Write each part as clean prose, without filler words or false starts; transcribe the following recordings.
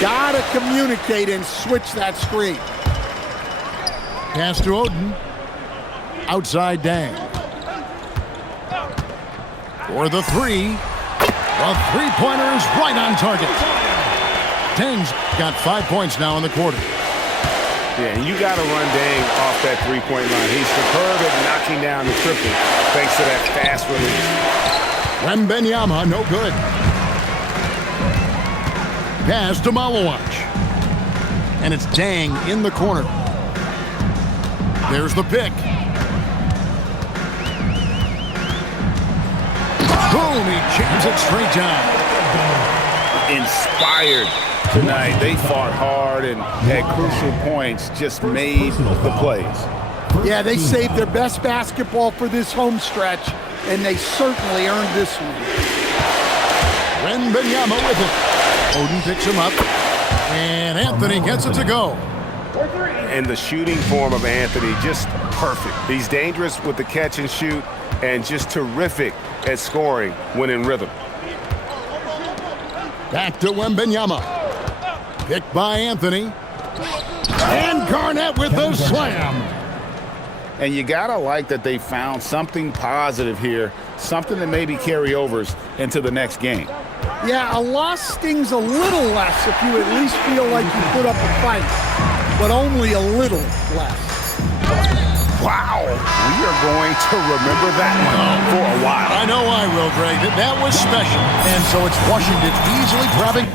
Gotta communicate and switch that screen. Pass to Oden. Outside Dang. For the three. The three-pointer is right on target. Dang's got 5 points now in the quarter. Yeah, and you got to run Dang off that three-point line. He's superb at knocking down the triple thanks to that fast release. Wembanyama, no good. Pass to Malawach. And it's Dang in the corner. There's the pick. Boom, he jams it straight down. Inspired tonight. They fought hard and at crucial points just made the plays. Yeah, they saved their best basketball for this home stretch, and they certainly earned this one. Wembanyama with it. Oden picks him up, and Anthony gets it to go. And the shooting form of Anthony, just perfect. He's dangerous with the catch and shoot, and just terrific at scoring when in rhythm. Back to Wembanyama. Picked by Anthony. And Garnett with the slam. And you gotta like that they found something positive here, something that maybe carry overs into the next game. Yeah, a loss stings a little less if you at least feel like you put up a fight, but only a little less. Wow, we are going to remember that one for a while. I know I will, Greg. That was special. And so it's Washington easily grabbing.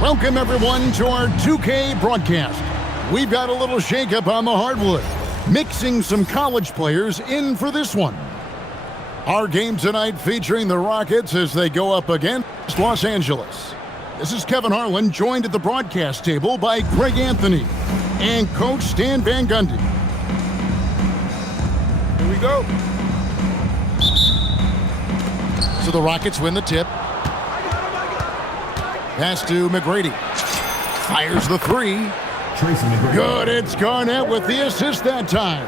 Welcome, everyone, to our 2K broadcast. We've got a little shakeup on the hardwood, mixing some college players in for this one. Our game tonight featuring the Rockets as they go up against Los Angeles. This is Kevin Harlan, joined at the broadcast table by Greg Anthony and Coach Stan Van Gundy. Here we go. So the Rockets win the tip. Pass to McGrady. Fires the three. Good, it's Garnett with the assist that time.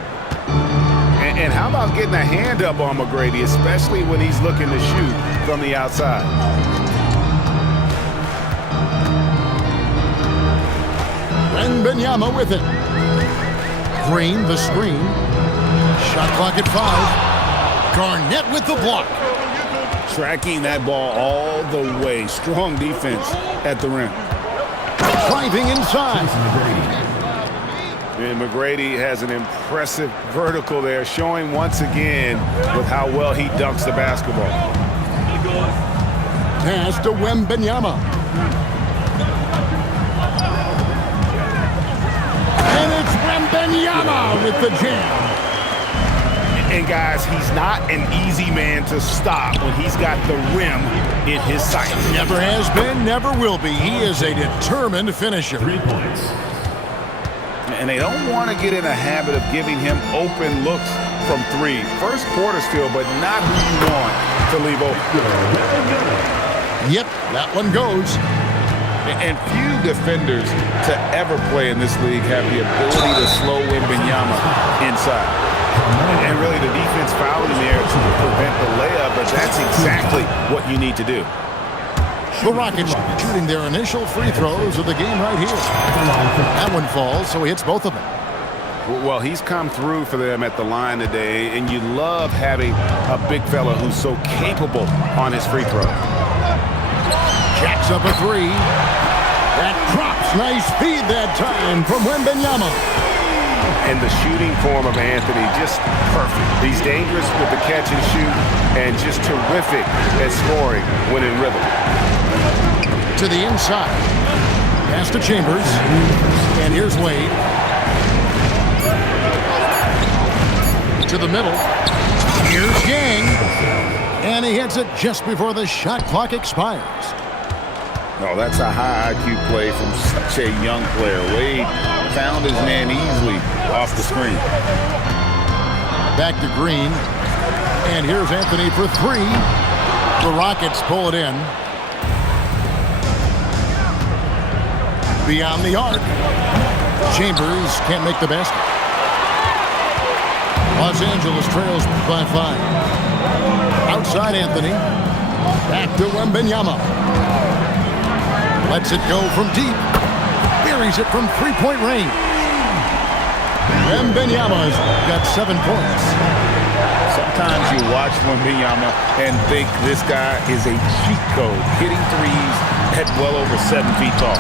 And how about getting a hand up on McGrady, especially when he's looking to shoot from the outside? Wembanyama with it. Green, the screen. Shot clock at 5. Garnett with the block. Tracking that ball all the way. Strong defense at the rim. Driving inside. And McGrady has an impressive vertical there, showing once again with how well he dunks the basketball. Pass to Wembanyama. And it's Wembanyama with the jam. And guys, he's not an easy man to stop when he's got the rim in his sight. Never has been, never will be. He is a determined finisher. 3 points. And they don't want to get in a habit of giving him open looks from 3. First quarter still, but not who you want to leave open. Yep, that one goes. And few defenders to ever play in this league have the ability to slow Wembanyama inside. And really the defense fouling there to prevent the layup, but that's exactly what you need to do. The Rockets shooting their initial free throws of the game right here. That one falls, so he hits both of them. Well, he's come through for them at the line today, and you love having a big fella who's so capable on his free throw. Jacks up a 3. That drops. Nice feed that time from Wembanyama. And the shooting form of Anthony, just perfect. He's dangerous with the catch and shoot, and just terrific at scoring when in rhythm. To the inside. Pass to Chambers. And here's Wade. To the middle. Here's Yang. And he hits it just before the shot clock expires. Oh, that's a high IQ play from such a young player. Wade found his man easily off the screen. Back to Green. And here's Anthony for 3. The Rockets pull it in. Beyond the arc. Chambers can't make the basket. Los Angeles trails by 5. Outside Anthony. Back to Wembanyama. Lets it go from deep. Buries it from 3-point range. Wembanyama's got 7 points. Sometimes you watch Wembanyama and think this guy is a cheat code, hitting threes at well over 7 feet tall.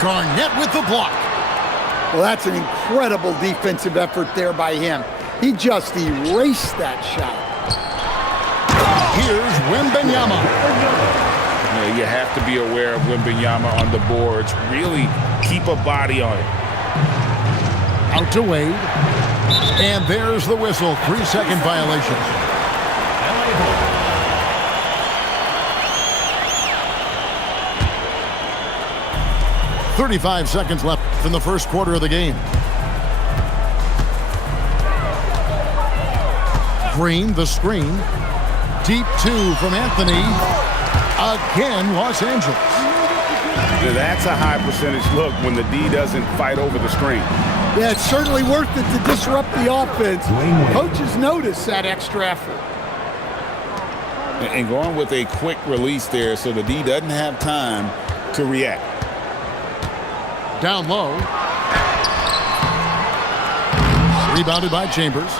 Garnett with the block. Well, that's an incredible defensive effort there by him. He just erased that shot. Here's Wembanyama. You have to be aware of Wembanyama on the boards. Really keep a body on it. Out to Wade. And there's the whistle. 3-second violation. 35 seconds left in the first quarter of the game. Green, the screen. Deep 2 from Anthony. Again, Los Angeles. That's a high percentage look when the D doesn't fight over the screen. Yeah, it's certainly worth it to disrupt the offense. Coaches notice that extra effort. And going with a quick release there so the D doesn't have time to react. Down low. Rebounded by Chambers.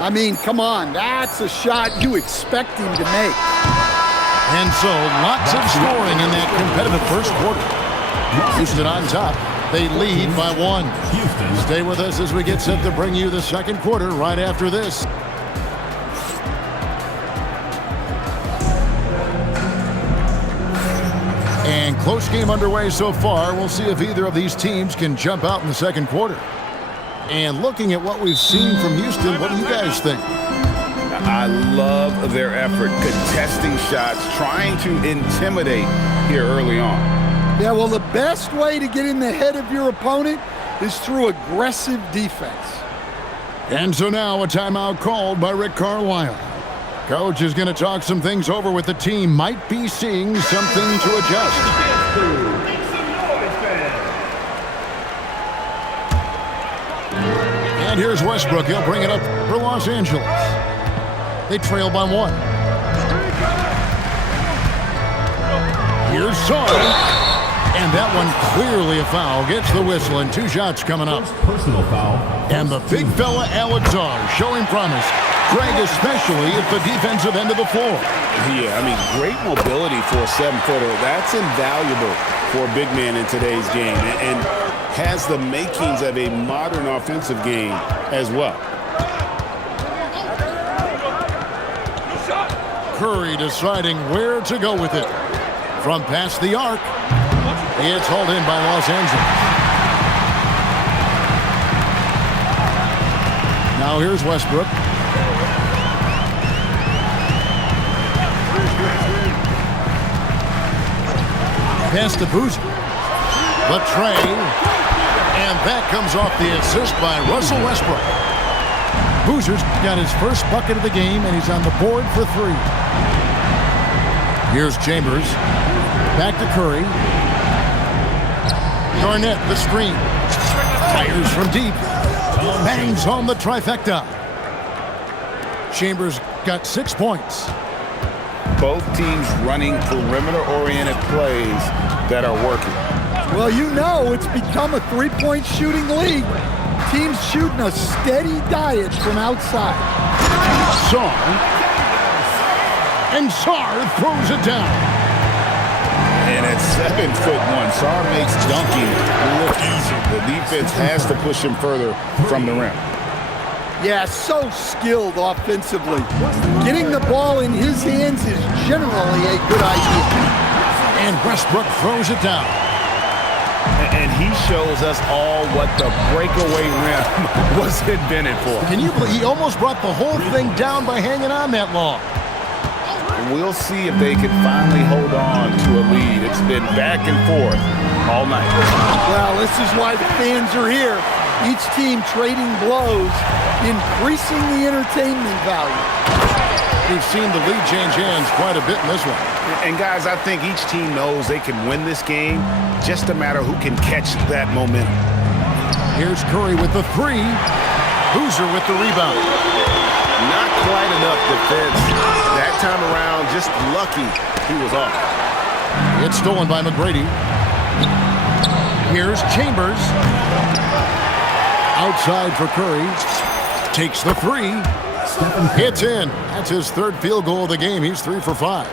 I mean, come on. That's a shot you expect him to make. And so, lots of scoring in that competitive first quarter. Houston on top. They lead by 1. Stay with us as we get set to bring you the second quarter right after this. And close game underway so far. We'll see if either of these teams can jump out in the second quarter. And looking at what we've seen from Houston, what do you guys think? I love their effort, contesting shots, trying to intimidate here early on. Yeah, well, the best way to get in the head of your opponent is through aggressive defense. And so now a timeout called by Rick Carlisle. Coach is going to talk some things over with the team. Might be seeing something to adjust. And here's Westbrook. He'll bring it up for Los Angeles. They trail by 1. Here's Sarr. And that one clearly a foul. Gets the whistle and 2 shots coming up. Personal foul. And the big fella, Alex Sarr, showing promise. Greg, especially at the defensive end of the floor. Yeah, I mean, great mobility for a 7-footer. That's invaluable for a big man in today's game, and has the makings of a modern offensive game as well. Curry deciding where to go with it. From past the arc, it's hauled in by Los Angeles. Now here's Westbrook. Pass to Boozer. Latrey. And that comes off the assist by Russell Westbrook. Boozer's got his first bucket of the game, and he's on the board for 3. Here's Chambers. Back to Curry. Garnett, the screen. Fires from deep. Bangs home the trifecta. Chambers got 6 points. Both teams running perimeter-oriented plays that are working. Well, you know it's become a three-point shooting league. Teams shooting a steady diet from outside. Sarr. And Sarr throws it down. And at 7'1", Sarr makes dunking look easy. The defense has to push him further from the rim. Yeah, so skilled offensively. Getting the ball in his hands is generally a good idea. And Westbrook throws it down. And he shows us all what the breakaway rim was invented for. Can you believe he almost brought the whole thing down by hanging on that long? We'll see if they can finally hold on to a lead. It's been back and forth all night. Well, this is why the fans are here. Each team trading blows, increasing the entertainment value. We've seen the lead change hands quite a bit in this one. And guys, I think each team knows they can win this game, just a matter who can catch that momentum. Here's Curry with the 3. Boozer with the rebound. Not quite enough defense. That time around, just lucky he was off. It's stolen by McGrady. Here's Chambers. Outside for Curry. Takes the 3. It's in. That's his 3rd field goal of the game. He's 3 for 5.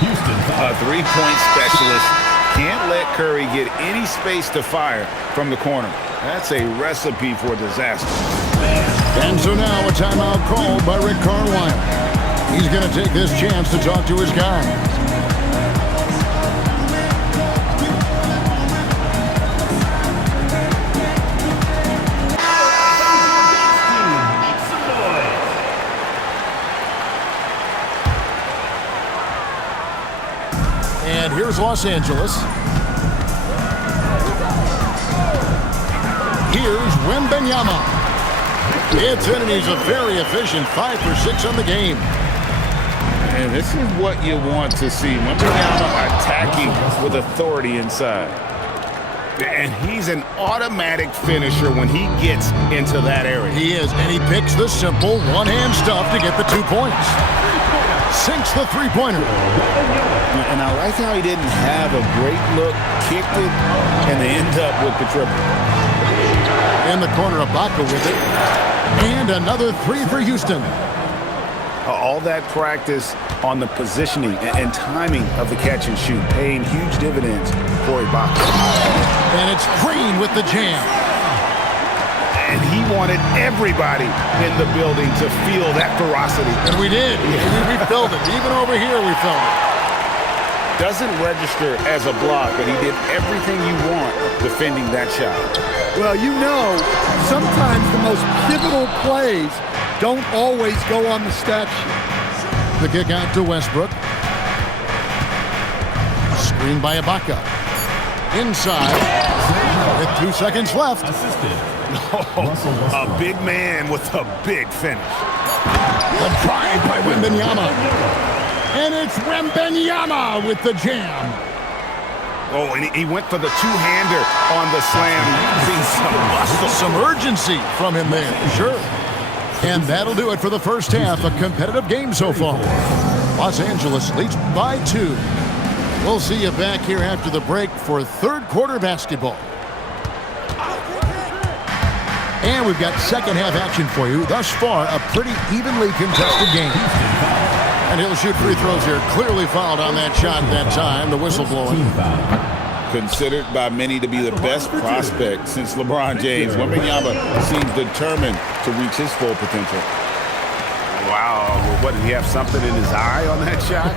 Houston. A 3-point specialist can't let Curry get any space to fire from the corner. That's a recipe for disaster. And so now a timeout called by Rick Carlisle. He's going to take this chance to talk to his guys. And here's Los Angeles. Here's Wembanyama. It's in, and he's a very efficient 5 for 6 on the game. And this is what you want to see. Wembanyama attacking with authority inside. And he's an automatic finisher when he gets into that area. He is, and he picks the simple one-hand stuff to get the 2 points. Sinks the 3-pointer. And I like how he didn't have a great look, kicked it, and they end up with the triple. In the corner, Ibaka with it. And another 3 for Houston. All that practice on the positioning and timing of the catch and shoot paying huge dividends for Ibaka. And it's Green with the jam. And he wanted everybody in the building to feel that ferocity. And we did. We felt it. Even over here, we felt it. Doesn't register as a block, but he did everything you want defending that shot. Well, you know, sometimes the most pivotal plays don't always go on the stat sheet. The kick out to Westbrook. Screen by Ibaka. Inside. With 2 seconds left. A big man with a big finish. The drive by Wembanyama. And it's Wembanyama with the jam. Oh, and he went for the two-hander on the slam. Using some muscle. Some urgency from him there, sure. And that'll do it for the first half. A competitive game so far. Los Angeles leads by 2. We'll see you back here after the break for third quarter basketball. And we've got second half action for you. Thus far, a pretty evenly contested game. And he'll shoot free throws here. Clearly fouled on that shot that time. The whistle blowing. Considered by many to be the best prospect since LeBron James, Wembanyama seems determined to reach his full potential. Wow. Well, what, did he have something in his eye on that shot?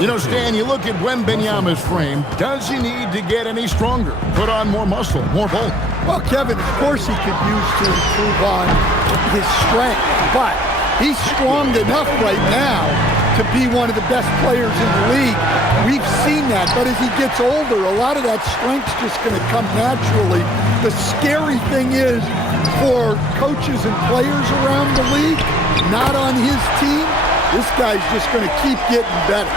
You know, Stan, you look at Wembanyama's frame. Does he need to get any stronger? Put on more muscle, more bulk? Well, Kevin, of course he could use to improve on his strength, but he's strong enough right now to be one of the best players in the league. We've seen that, but as he gets older, a lot of that strength's just going to come naturally. The scary thing is for coaches and players around the league, not on his team, this guy's just going to keep getting better.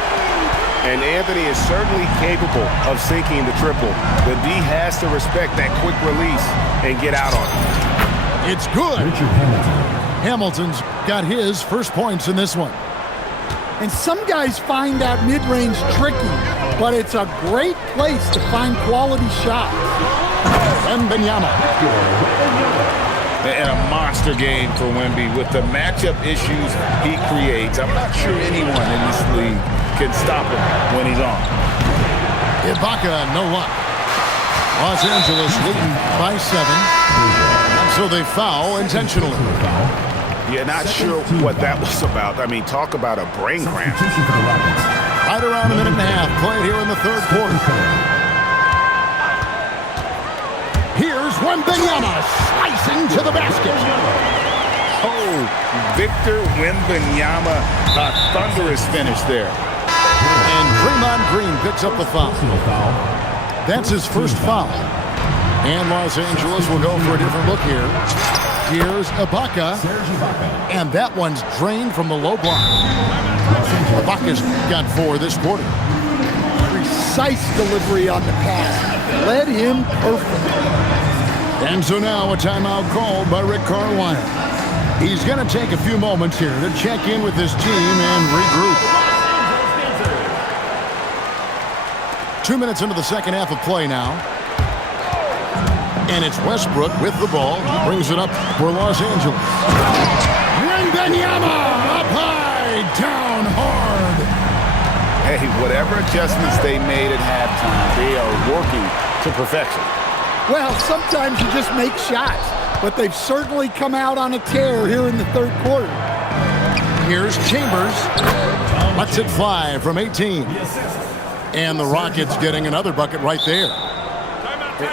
And Anthony is certainly capable of sinking the triple. The D has to respect that quick release and get out on it. It's good. Hamilton's got his first points in this one. And some guys find that mid-range tricky, but it's a great place to find quality shots. Wembanyama. And a monster game for Wemby with the matchup issues he creates. I'm not sure anyone in this league can stop him when he's on. Ibaka, no luck. Los Angeles leading by 7. So they foul intentionally. Yeah, not sure what that was about. I mean, talk about a brain cramp. Right around a minute and a half played here in the third quarter. Here's Wembanyama slicing to the basket. Oh, Victor Wembanyama, a thunderous finish there. And Draymond Green picks up the foul. That's his first foul. And Los Angeles will go for a different look here. Here's Ibaka. And that one's drained from the low block. Ibaka's got 4 this quarter. Precise delivery on the pass. Led him perfect. And so now a timeout called by Rick Carlisle. He's going to take a few moments here to check in with his team and regroup. 2 minutes into the second half of play now. And it's Westbrook with the ball. He brings it up for Los Angeles. Wembanyama up high, down hard. Hey, whatever adjustments they made at halftime, they are working to perfection. Well, sometimes you just make shots, but they've certainly come out on a tear here in the third quarter. Here's Chambers. Lets it fly from 18. And the Rockets getting another bucket right there.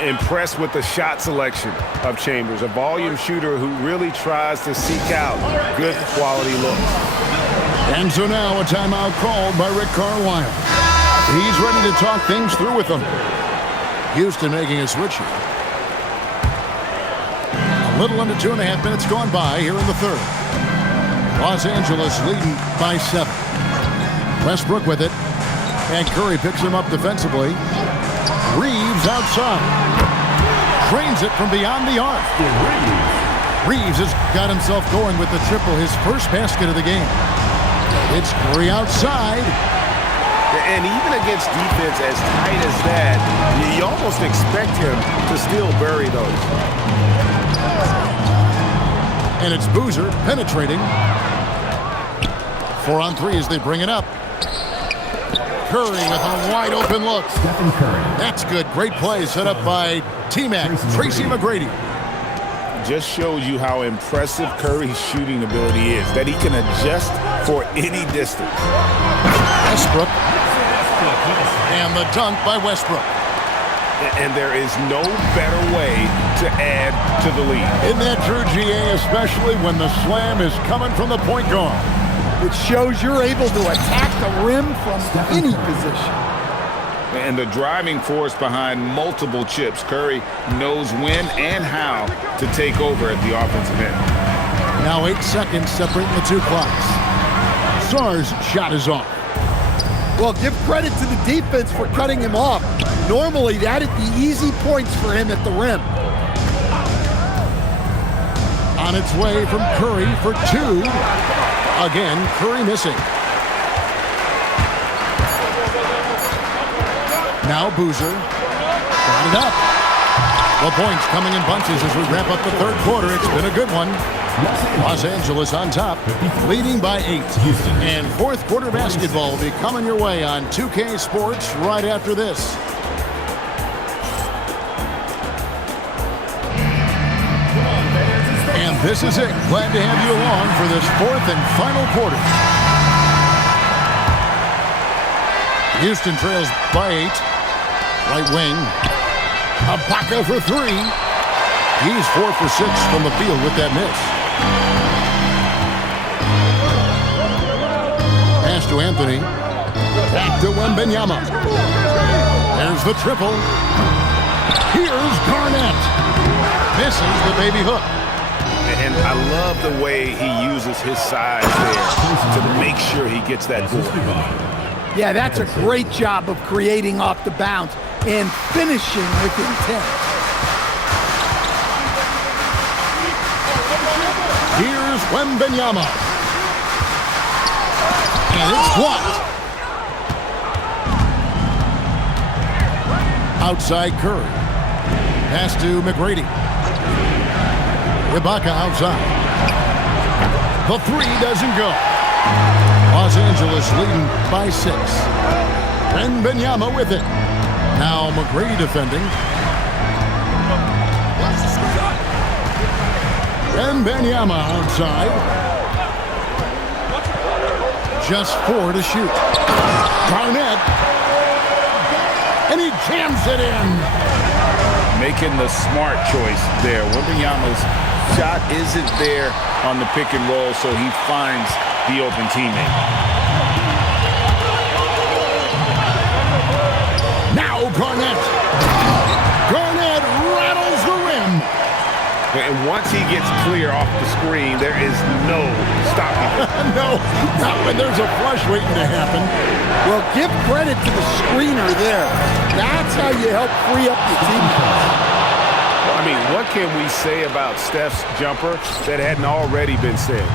Impressed with the shot selection of Chambers, a volume shooter who really tries to seek out good quality looks. And so now a timeout called by Rick Carlisle. He's ready to talk things through with them. Houston making a switch here. A little under 2.5 minutes gone by here in the third. Los Angeles leading by 7. Westbrook with it. And Curry picks him up defensively. Reeves outside. Drains it from beyond the arc. Reeves has got himself going with the triple, his first basket of the game. It's Curry outside. And even against defense as tight as that, you almost expect him to still bury those. And it's Boozer penetrating. 4 on 3 as they bring it up. Curry with a wide open look. That's good. Great play set up by T-Mac, Tracy McGrady. just shows you how impressive Curry's shooting ability is, that he can adjust for any distance. Westbrook. And the dunk by Westbrook. And there is no better way to add to the lead. Isn't that true, GA, especially when the slam is coming from the point guard? It shows you're able to attack the rim from any position. And the driving force behind multiple chips. Curry knows when and how to take over at the offensive end. Now 8 seconds separating the two clocks. Sarr's shot is off. Well, give credit to the defense for cutting him off. Normally, that'd be easy points for him at the rim. On its way from Curry for 2. Again, Curry missing. Now Boozer. Got it up. The points coming in bunches as we wrap up the third quarter. It's been a good one. Los Angeles on top, leading by 8. And fourth quarter basketball will be coming your way on 2K Sports right after this. And this is it. Glad to have you along for this fourth and final quarter. Houston trails by 8. Right wing. Ibaka for 3. He's 4 for 6 from the field with that miss. Pass to Anthony. Back to Wembanyama. There's the triple. Here's Garnett. Misses the baby hook. And I love the way he uses his size there to make sure he gets that board. Yeah, that's a great job of creating off the bounce and finishing with intent. Here's Wembanyama. And it's blocked. Outside Curry. Pass to McGrady. Ibaka outside. The 3 doesn't go. Los Angeles leading by 6. Wembanyama with it. Now McGrady defending. Wembanyama outside. Just 4 to shoot. Garnett. And he jams it in. Making the smart choice there. Wembanyama's shot isn't there on the pick and roll, so he finds the open teammate. Now Garnett. Garnett rattles the rim. And once he gets clear off the screen, there is no stopping him. No, not when there's a flush waiting to happen. Well, give credit to the screener there. That's how you help free up your teammates. I mean, what can we say about Steph's jumper that hadn't already been said?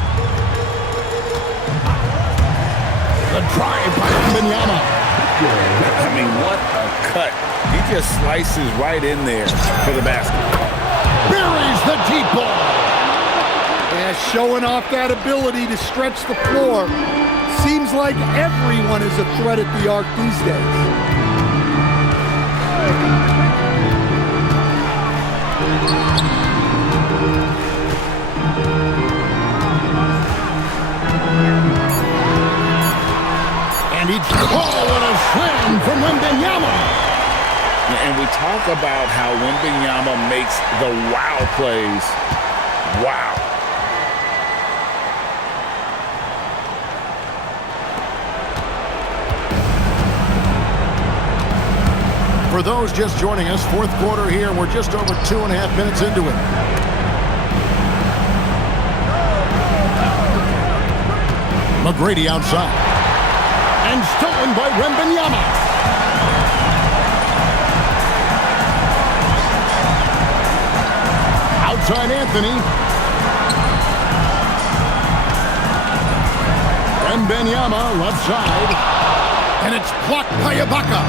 The drive by Wembanyama. I mean, what a cut. He just slices right in there for the basket. Buries the deep ball. Yeah, showing off that ability to stretch the floor. Seems like everyone is a threat at the arc these days. And he what a slam from Wembanyama. And we talk about how Wembanyama makes the wow plays. Wow. For those just joining us, fourth quarter here. We're just over 2.5 minutes into it. McGrady outside. And stolen by Wembanyama. Outside Anthony. Wembanyama left side. And it's blocked by Ibaka.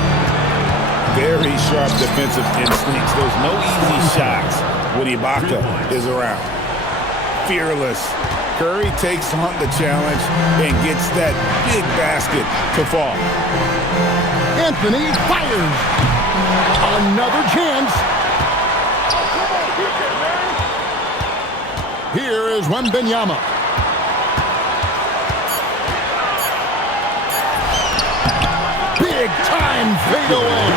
Very sharp defensive instincts. There's no easy shots when Ibaka is around. Fearless. Curry takes on the challenge and gets that big basket to fall. Anthony fires. Another chance. Wembanyama. Big time fadeaway.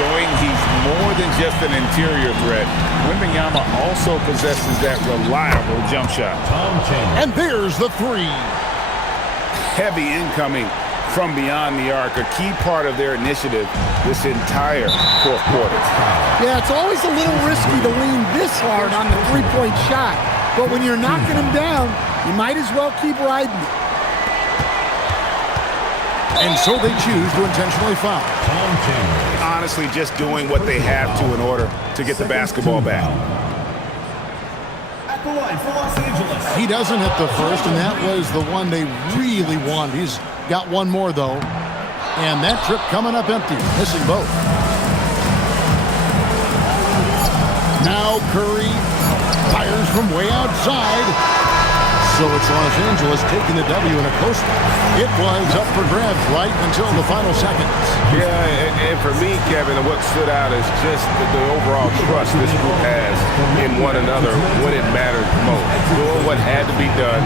Showing he's more than just an interior threat. Wembanyama also possesses that reliable jump shot. Tom Chambers. And there's the three. Heavy incoming from beyond the arc, a key part of their initiative this entire fourth quarter. Yeah, it's always a little risky to lean this hard on the three-point shot. But when you're knocking him down, you might as well keep riding it. And so they choose to intentionally foul. Tom Chambers. Honestly, just doing what they have to in order to get the basketball back. At the line for Los Angeles. He doesn't hit the first, and that was the one they really wanted. He's got one more, though. And that trip coming up empty, missing both. Now Curry fires from way outside. So it's Los Angeles taking the W in a close one. It was up for grabs right until the final seconds. Yeah, and for me, Kevin, what stood out is just the overall trust this group has in one another when it mattered most. Doing what had to be done,